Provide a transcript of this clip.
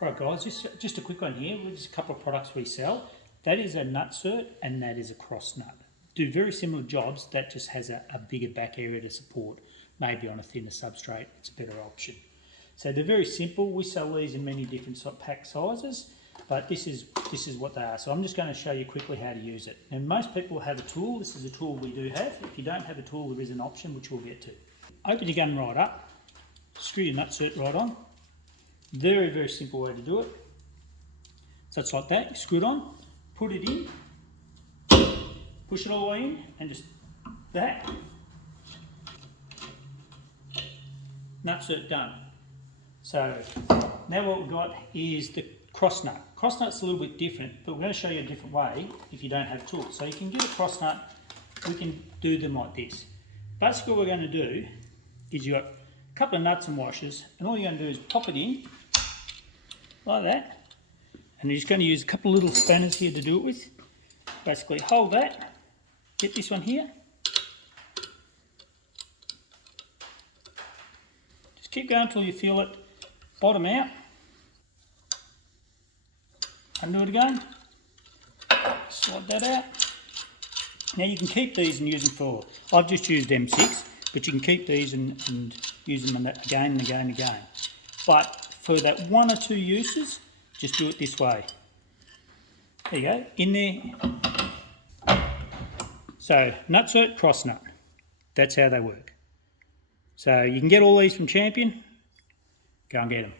Alright guys, just a quick one here. There's a couple of products we sell. That is a nut cert and that is a cross nut. Do very similar jobs, that just has a bigger back area to support. Maybe on a thinner substrate, it's a better option. So they're very simple. We sell these in many different pack sizes, but this is what they are. So I'm just going to show you quickly how to use it. And most people have a tool. This is a tool we do have. If you don't have a tool, there is an option which we'll get to. Open your gun right up, screw your nut cert right on. Very, very simple way to do it. So it's like that, screw it on, put it in, push it all the way in, and just that. Nut cert done. So now what we've got is the cross nut. Cross nut's a little bit different, but we're going to show you a different way if you don't have tools. So you can get a cross nut, we can do them like this. Basically what we're going to do is you've got a couple of nuts and washers, and all you're going to do is pop it in like that, and you're just going to use a couple of little spanners here to do it with. Basically hold that, get this one here, just keep going until you feel it bottom out, undo it again, slide that out. Now you can keep these and use them for, I've just used M6, but you can keep these and use them again and again and again. But for that one or two uses, just do it this way. There you go, in there. So nut cert, cross nut. That's how they work. So you can get all these from Champion. Go and get them.